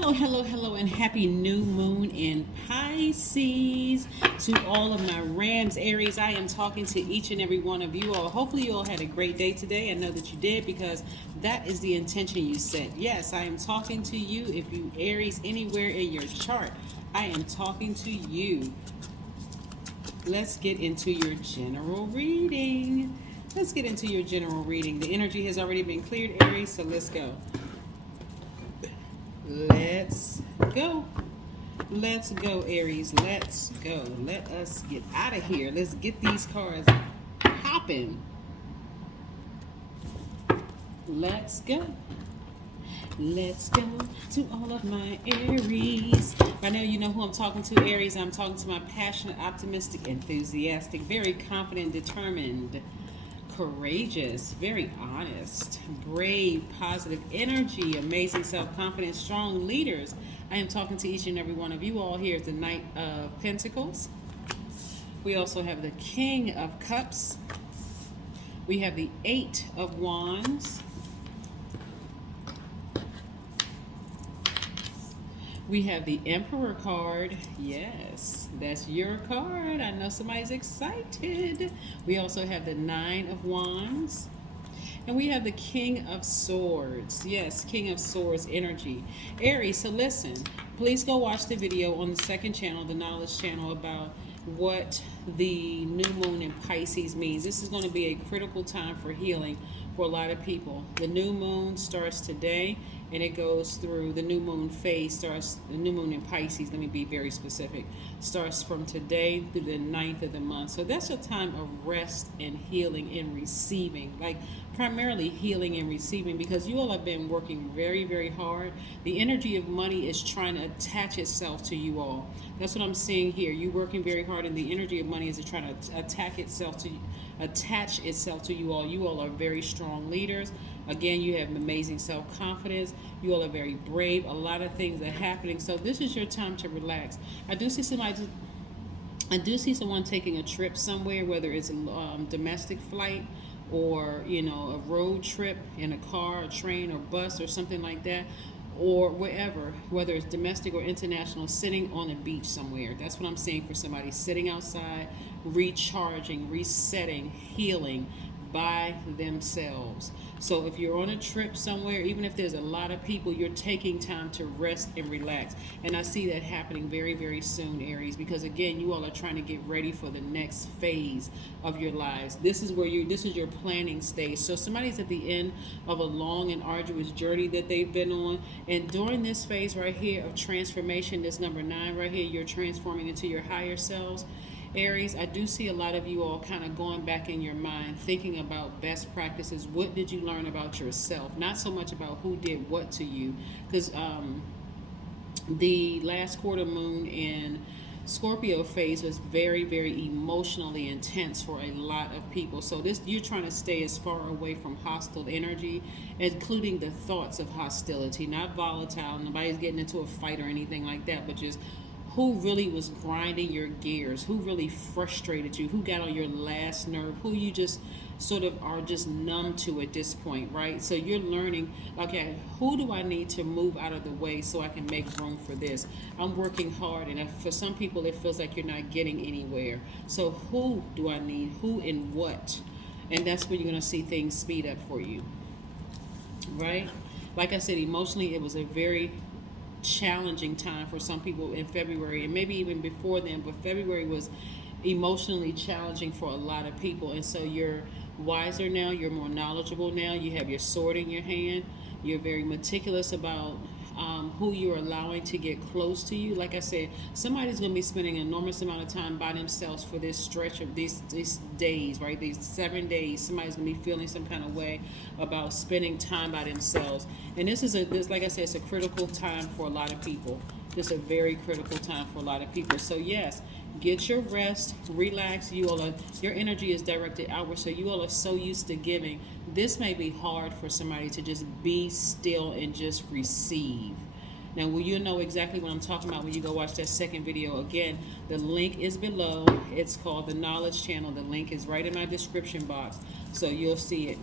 Hello, hello, hello, and happy new moon in Pisces. To all of my Rams, Aries, I am talking to each and every one of you all. Hopefully you all had a great day today. I know that you did because that is the intention you set. Yes, I am talking to you. If you Aries anywhere in your chart, I am talking to you. Let's get into your general reading. Let's get into your general reading. The energy has already been cleared, Aries, so let's go. Let's go. Let's go, Aries. Let's go. Let us get out of here. Let's get these cards popping. Let's go. Let's go to all of my Aries. By now you know who I'm talking to, Aries. I'm talking to my passionate, optimistic, enthusiastic, very confident, determined, courageous, very honest, brave, positive energy, amazing self-confidence, strong leaders. I am talking to each and every one of you all. Here's the Knight of Pentacles. We also have the King of Cups. We have the Eight of Wands. We have the Emperor card. Yes, that's your card. I know somebody's excited. We also have the Nine of Wands. And we have the King of Swords. Yes, King of Swords energy. Aries, so listen, please go watch the video on the second channel, the Knowledge channel, about what the new moon in Pisces means. This is going to be a critical time for healing for a lot of people. The new moon starts today and it goes through the new moon phase, starts the new moon in Pisces, let me be very specific, starts from today through the 9th of the month. So that's a time of rest and healing and receiving, like primarily healing and receiving, because you all have been working very, very hard. The energy of money is trying to attach itself to you all. That's what I'm seeing here. You're working very hard, and the energy of money is trying to attach itself to you all. You all are very strong leaders. Again, you have amazing self-confidence. You all are very brave. A lot of things are happening. So this is your time to relax. I do see someone taking a trip somewhere, whether it's a domestic flight or, you know, a road trip in a car, a train, or bus, or something like that, or wherever, whether it's domestic or international, sitting on a beach somewhere. That's what I'm seeing for somebody, sitting outside, recharging, resetting, healing by themselves. So if you're on a trip somewhere, even if there's a lot of people, you're taking time to rest and relax. And I see that happening very, very soon, Aries, because again, you all are trying to get ready for the next phase of your lives. This is your planning stage. So somebody's at the end of a long and arduous journey that they've been on. And during this phase right here of transformation, this number 9 right here, you're transforming into your higher selves. Aries, I do see a lot of you all kind of going back in your mind, thinking about best practices. What did you learn about yourself? Not so much about who did what to you, because the last quarter moon in Scorpio phase was very, very emotionally intense for a lot of people. So you're trying to stay as far away from hostile energy, including the thoughts of hostility. Not volatile, nobody's getting into a fight or anything like that, but just who really was grinding your gears, who really frustrated you, who got on your last nerve, who you just sort of are just numb to at this point, right? So you're learning, okay, who do I need to move out of the way so I can make room for this? I'm working hard, and for some people it feels like you're not getting anywhere. So who do I need, who and what? And that's when you're going to see things speed up for you, right? Like I said, emotionally it was a very challenging time for some people in February, and maybe even before then, but February was emotionally challenging for a lot of people. And so you're wiser now, you're more knowledgeable now, you have your sword in your hand, you're very meticulous about who you're allowing to get close to you. Like I said, somebody's going to be spending an enormous amount of time by themselves for this stretch of these days, right? These 7 days, somebody's going to be feeling some kind of way about spending time by themselves. And this, like I said, it's a critical time for a lot of people. Just a very critical time for a lot of people. So yes, get your rest, relax. Your energy is directed outward, so you all are so used to giving. This may be hard for somebody to just be still and just receive. Now, you'll know exactly what I'm talking about when you go watch that second video. Again, the link is below. It's called the Knowledge Channel. The link is right in my description box, so you'll see it.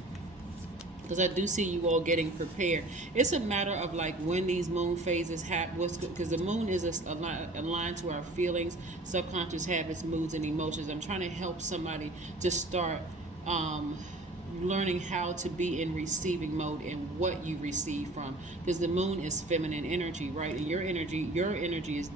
because I do see you all getting prepared. It's a matter of like when these moon phases happen, because the moon is aligned to our feelings, subconscious habits, moods, and emotions. I'm trying to help somebody to start learning how to be in receiving mode and what you receive from, because the moon is feminine energy, right? And your energy is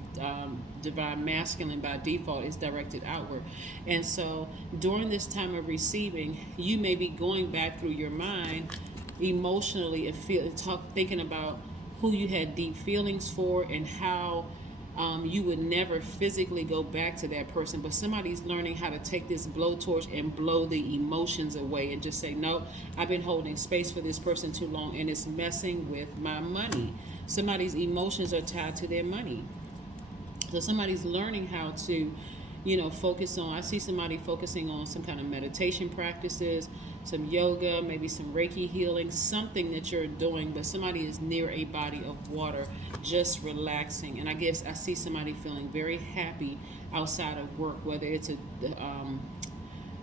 divine masculine by default, is directed outward. And so during this time of receiving, you may be going back through your mind emotionally and thinking about who you had deep feelings for, and how you would never physically go back to that person, but somebody's learning how to take this blowtorch and blow the emotions away and just say, no, I've been holding space for this person too long and it's messing with my money. Somebody's emotions are tied to their money. So somebody's learning how to, focus on, I see somebody focusing on some kind of meditation practices, some yoga, maybe some Reiki healing, something that you're doing, but somebody is near a body of water, just relaxing. And I guess I see somebody feeling very happy outside of work, whether it's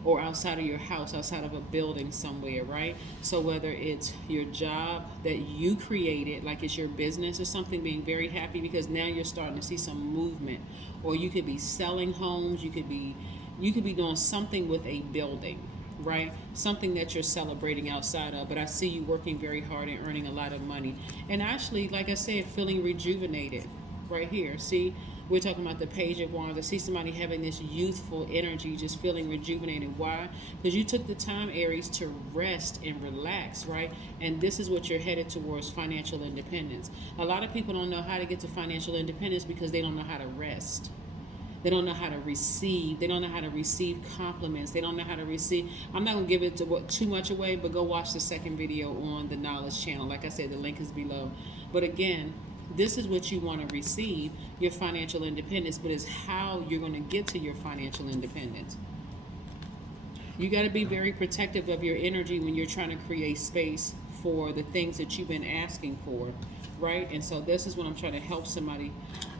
or outside of your house, outside of a building somewhere, right? So whether it's your job that you created, like it's your business or something, being very happy because now you're starting to see some movement. Or you could be selling homes, you could be doing something with a building, right? Something that you're celebrating outside of. But I see you working very hard and earning a lot of money. And actually, like I said, feeling rejuvenated right here. See, we're talking about the Page of Wands. I see somebody having this youthful energy, just feeling rejuvenated. Why? Because you took the time, Aries, to rest and relax, right? And this is what you're headed towards, financial independence. A lot of people don't know how to get to financial independence because they don't know how to rest. They don't know how to receive. They don't know how to receive compliments. They don't know how to receive. I'm not going to give it too much away, but go watch the second video on the Knowledge channel. Like I said, the link is below. But again, this is what you want to receive, your financial independence, but it's how you're going to get to your financial independence. You got to be very protective of your energy when you're trying to create space for the things that you've been asking for, right? And so this is what I'm trying to help somebody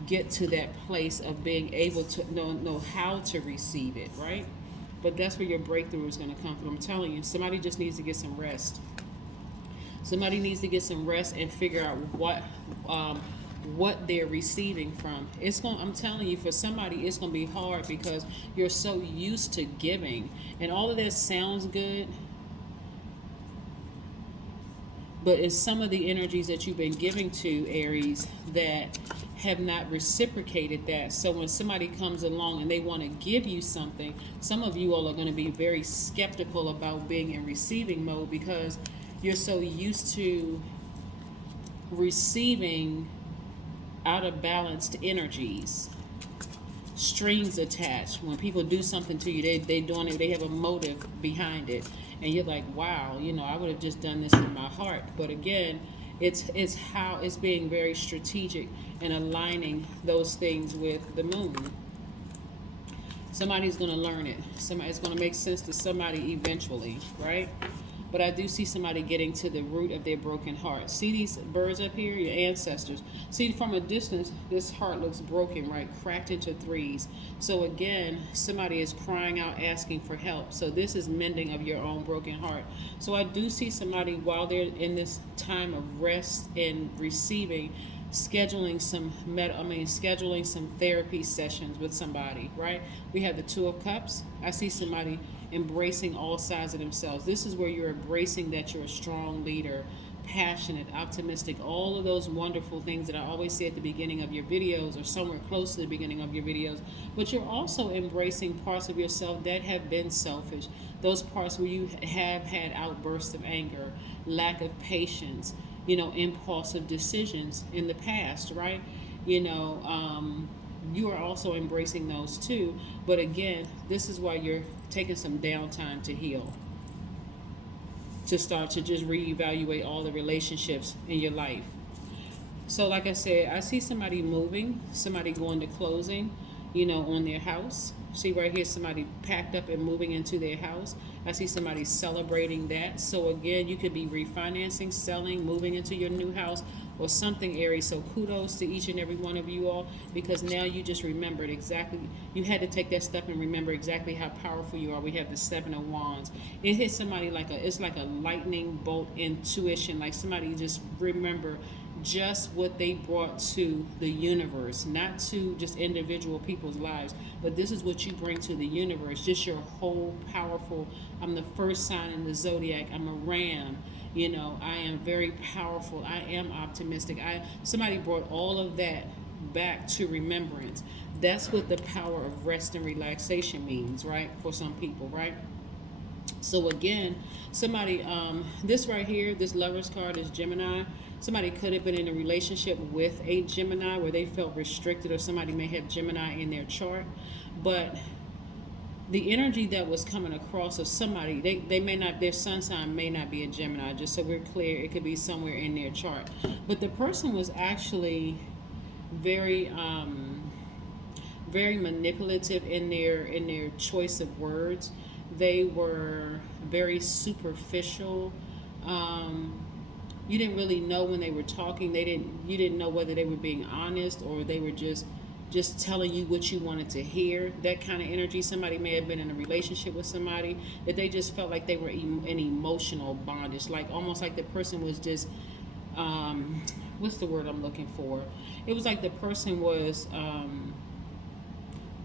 get to, that place of being able to know how to receive it, right? But that's where your breakthrough is going to come from. I'm telling you, somebody just needs to get some rest. Somebody needs to get some rest and figure out what they're receiving from. I'm telling you, for somebody, it's going to be hard because you're so used to giving. And all of that sounds good, but it's some of the energies that you've been giving to, Aries, that have not reciprocated that. So when somebody comes along and they want to give you something, some of you all are going to be very skeptical about being in receiving mode because you're so used to receiving out of balanced energies, strings attached. When people do something to you, they doing it, they have a motive behind it, and you're like, wow, I would have just done this from my heart. But again, it's how it's being very strategic and aligning those things with the moon. Somebody's going to learn it. It's going to make sense to somebody eventually, right? But I do see somebody getting to the root of their broken heart. See these birds up here? Your ancestors. See, from a distance, this heart looks broken, right? Cracked into threes. So again, somebody is crying out, asking for help. So this is mending of your own broken heart. So I do see somebody, while they're in this time of rest and receiving, scheduling some therapy sessions with somebody, right? We have the Two of Cups. I see somebody embracing all sides of themselves. This is where you're embracing that you're a strong leader, passionate, optimistic, all of those wonderful things that I always say at the beginning of your videos or somewhere close to the beginning of your videos. But you're also embracing parts of yourself that have been selfish, those parts where you have had outbursts of anger, lack of patience, impulsive decisions in the past, right? You are also embracing those too. But again, this is why you're taking some downtime to heal, to start to just reevaluate all the relationships in your life. So like I said, I see somebody moving, somebody going to closing. on their house. See right here, somebody packed up and moving into their house. I see somebody celebrating that. So again, you could be refinancing, selling, moving into your new house or something, Aries. So kudos to each and every one of you all, because now you just remembered exactly, you had to take that step and remember exactly how powerful you are. We have the Seven of Wands. It hits somebody it's like a lightning bolt intuition, like somebody just remember just what they brought to the universe, not to just individual people's lives, but this is what you bring to the universe, just your whole powerful, I'm the first sign in the Zodiac, I'm a ram, I am very powerful, I am optimistic. Somebody brought all of that back to remembrance. That's what the power of rest and relaxation means, right? For some people, right? So again, somebody, this right here, this Lover's card is Gemini. Somebody could have been in a relationship with a Gemini where they felt restricted, or somebody may have Gemini in their chart. But the energy that was coming across of somebody, they may not, their sun sign may not be a Gemini, just so we're clear, it could be somewhere in their chart. But the person was actually very very manipulative in their choice of words. They were very superficial. You didn't really know when they were talking. You didn't know whether they were being honest or they were just telling you what you wanted to hear. That kind of energy. Somebody may have been in a relationship with somebody that they just felt like they were in emotional bondage, like almost like the person was just what's the word I'm looking for? It was like the person was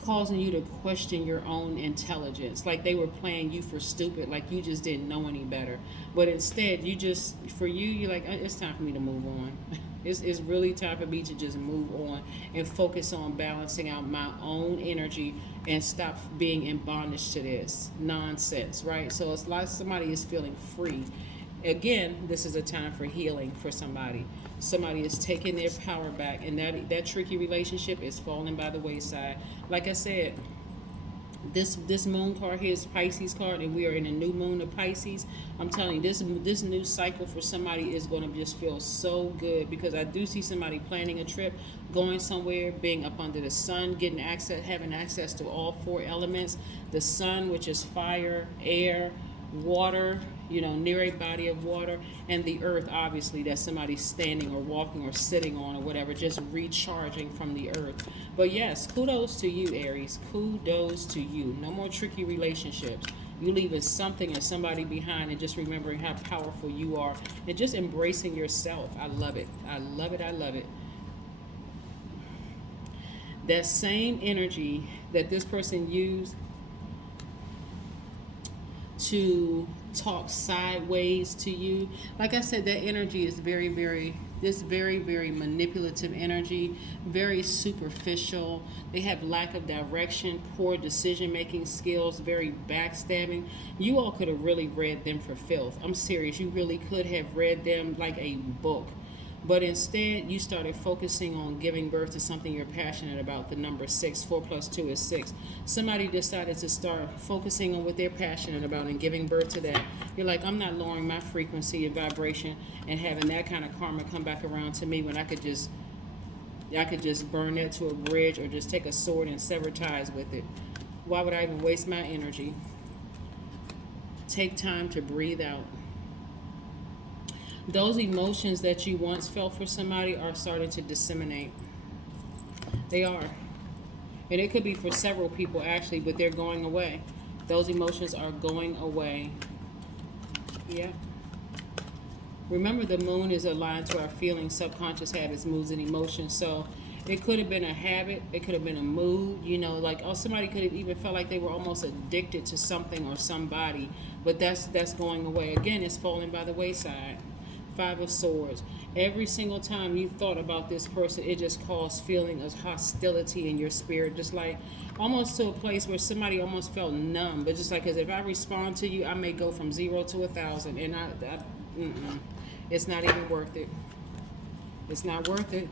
causing you to question your own intelligence, like they were playing you for stupid, like you just didn't know any better. But instead, you're like, it's time for me to move on. It's really time for me to just move on and focus on balancing out my own energy and stop being in bondage to this nonsense, right? So it's like somebody is feeling free. Again, this is a time for healing for somebody. Somebody is taking their power back, and that tricky relationship is falling by the wayside. Like I said, this moon card here is Pisces card, and we are in a new moon of Pisces. I'm telling you, this new cycle for somebody is going to just feel so good, because I do see somebody planning a trip, going somewhere, being up under the sun, having access to all four elements. The sun, which is fire, air, water, near a body of water, and the earth, obviously, that somebody's standing or walking or sitting on or whatever, just recharging from the earth. But yes, kudos to you, Aries. Kudos to you. No more tricky relationships. You leaving something and somebody behind, and just remembering how powerful you are and just embracing yourself. I love it. I love it. I love it. That same energy that this person used to talk sideways to you, like I said, that energy is very, very manipulative energy, very superficial. They have lack of direction, poor decision making skills, very backstabbing. You all could have really read them for filth. I'm serious. You really could have read them like a book. But instead, you started focusing on giving birth to something you're passionate about, the number 6. 4 plus 2 is 6. Somebody decided to start focusing on what they're passionate about and giving birth to that. You're like, I'm not lowering my frequency and vibration and having that kind of karma come back around to me when I could just burn that to a bridge, or just take a sword and sever ties with it. Why would I even waste my energy? Take time to breathe out. Those emotions that you once felt for somebody are starting to disseminate. They are. And it could be for several people, actually, but they're going away. Those emotions are going away. Yeah. Remember, the moon is aligned to our feelings, subconscious habits, moods, and emotions. So it could have been a habit. It could have been a mood. Somebody could have even felt like they were almost addicted to something or somebody. But that's going away. Again, it's falling by the wayside. 5 of Swords. Every single time you thought about this person, it just caused feeling of hostility in your spirit, just like almost to a place where somebody almost felt numb. But just like, as if I respond to you, I may go from 0 to 1,000, and it's not even worth it. It's not worth it.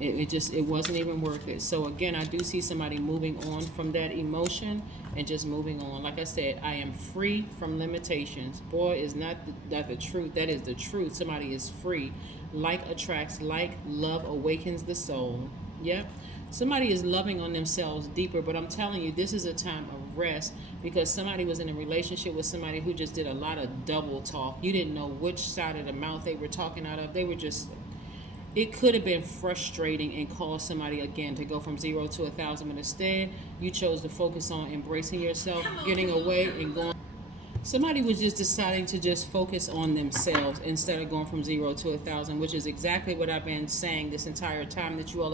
It wasn't even worth it. So again, I do see somebody moving on from that emotion and just moving on. Like I said, I am free from limitations. Boy, is not the truth. That is the truth. Somebody is free. Like attracts like. Love awakens the soul. Yep. Somebody is loving on themselves deeper, but I'm telling you, this is a time of rest because somebody was in a relationship with somebody who just did a lot of double talk. You didn't know which side of the mouth they were talking out of. They were just, it could have been frustrating and caused somebody again to go from 0 to 1,000, but instead you chose to focus on embracing yourself, getting away and going. Somebody was just deciding to just focus on themselves instead of going from 0 to 1,000, which is exactly what I've been saying this entire time that you all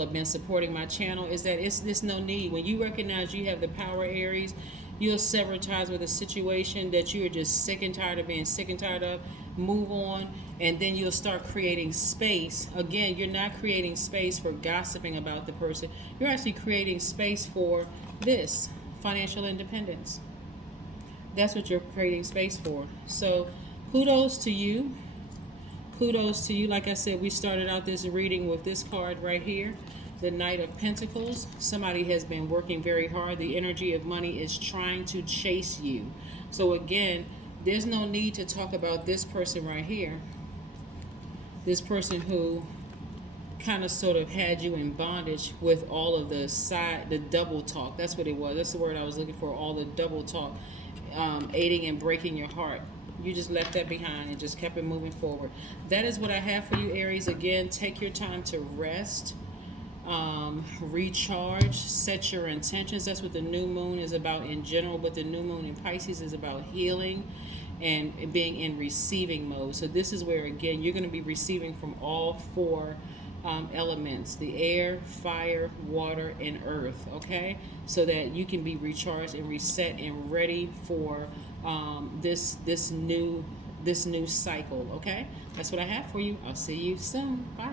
have been supporting my channel. Is that it's no need when you recognize you have the power, Aries. You'll sever ties with a situation that you are just sick and tired of being sick and tired of. Move on, and then you'll start creating space. Again, you're not creating space for gossiping about the person. You're actually creating space for this financial independence. That's what you're creating space for. So kudos to you. Kudos to you. Like I said, we started out this reading with this card right here, the Knight of Pentacles. Somebody has been working very hard. The energy of money is trying to chase you. So again, there's no need to talk about this person right here. This person who kind of sort of had you in bondage with all of the double talk. That's what it was. That's the word I was looking for. All the double talk, aiding and breaking your heart. You just left that behind and just kept it moving forward. That is what I have for you, Aries. Again, take your time to rest, recharge, set your intentions. That's what the new moon is about in general, but the new moon in Pisces is about healing and being in receiving mode. So this is where, again, you're going to be receiving from all four elements: the air, fire, water, and earth. Okay, so that you can be recharged and reset and ready for this new cycle. Okay, that's what I have for you. I'll see you soon. Bye.